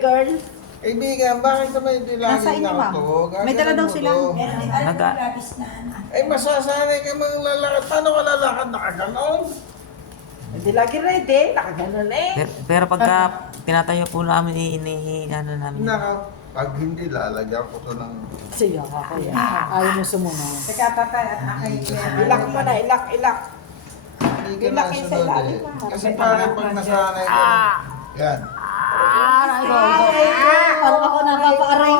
Girl, Kaibigan, bakit naman hindi nasa lagi inyo, ma'am. nakatulog? May dala daw silang. Ay, masasanay ka mga lalakad. Paano ka lalakad? Nakaganon? Hindi lagi ready, nakaganon eh. Pero pagka tinatayo po namin, ano namin. Pag hindi, lalagyan ko to ng... Siya ako yan. Ayaw mo sumunod. Teka, tatay, at akay. Ilak mo na, ilak. Hindi ka Ilak yung nasunod sa eh. ilalim, ah. Kasi parang pag nasanay ka na... Yan. Parang ako napapaaray.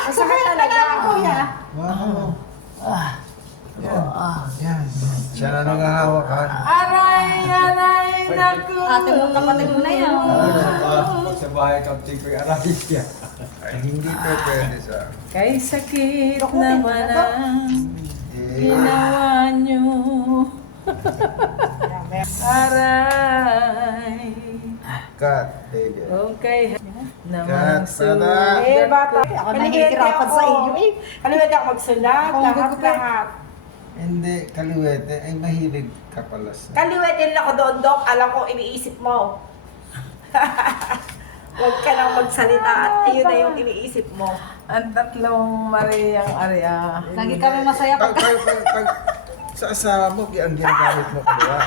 Masakit talaga. Kuya. Wow. Yan. Yan. Siya na nanghahawakan. Aray, naku. Ate mo, kapatid mo na yan. Pag sa bahay, kapti ko yung arayos niya. Ay, hindi pa pwede sa... Kay sakit naman ang Eh, ginawa niyo. Aray. cut, baby. Okay. Cut, sada. Eh, bata. Ako nahihirapan sa iyo eh. Kaliwete ako magsulat. Ako magugupit. Lahat. Hindi, kaliwete. Ay, mahilig ka pala sa... Kaliwete lang ako doon, Dok. Alam ko, iniisip mo. Huwag ka lang magsalita at ayun na yung iniisip mo. Ang tatlong Mariang Arya. Lagi kami masaya pag... Pag sa asawa mo, ang ginagamit mo kaliwa.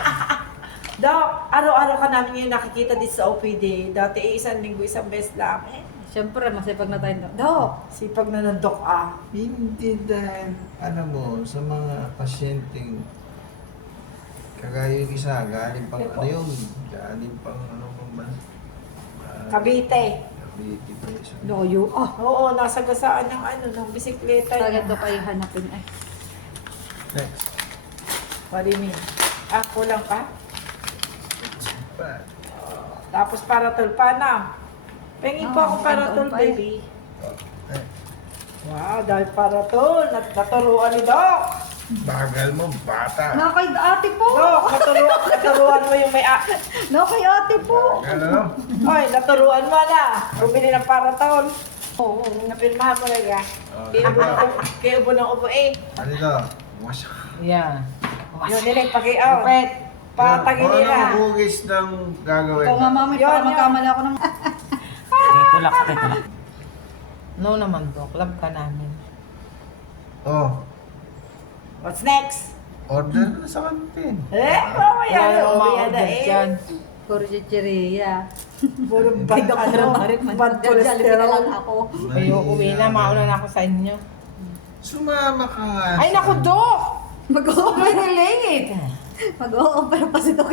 Dok, araw-araw ka namin yung nakikita dito sa OPD. Dati isang linggo, isang beses lang. Siyempre, masipag na tayo. Dok! Sipag na ng Dok ah. Hindi dahil, alam mo, sa mga pasyenteng kagaya yung isa, galing pang ano yun, galing pang ano pang ba? Cavite. Cavite pa isa. Loyo. Ah! Oo, nasa gasaan ng ano, ng bisikleta. Talaga to kayo hanapin eh. Next. Parimin. Ah, kulang pa? Pa. Tapos para tulpa. Pengin po ako para tul, tulpa eh. baby. Eh, Wow, dahil para tul. Naturuan ni Dok. bagal mo, bata. No, kay ate po! Dok, naturuan mo yung may... No, kay ate po! Bagal, ano? Oy, naturuan mo na. Bumili ng para tul. Oo, napirmahan mo na yan. Kaya ubo ng ubo eh. Ano ito? Wash. Yeah. Yun nila, pag-iaw. Patagin Ano nila. ang hugis ng gagawin? Ikaw nga mami, Yun, baka yun. magkamali ako ng... Tulak. No naman, Dok. Love ka namin. Oh, What's next? order na sa kantin. Mamaya na, Wala umaya na umorder eh. dyan. Puro chichiria. Puro bad, bad cholesterol. lang ako. Kayo uwi na, mauna na ako sa inyo. Sumama ka nga. Ay, naku, Dok! Mag-o-opera. May late. Mag-o-opera pa si Doc.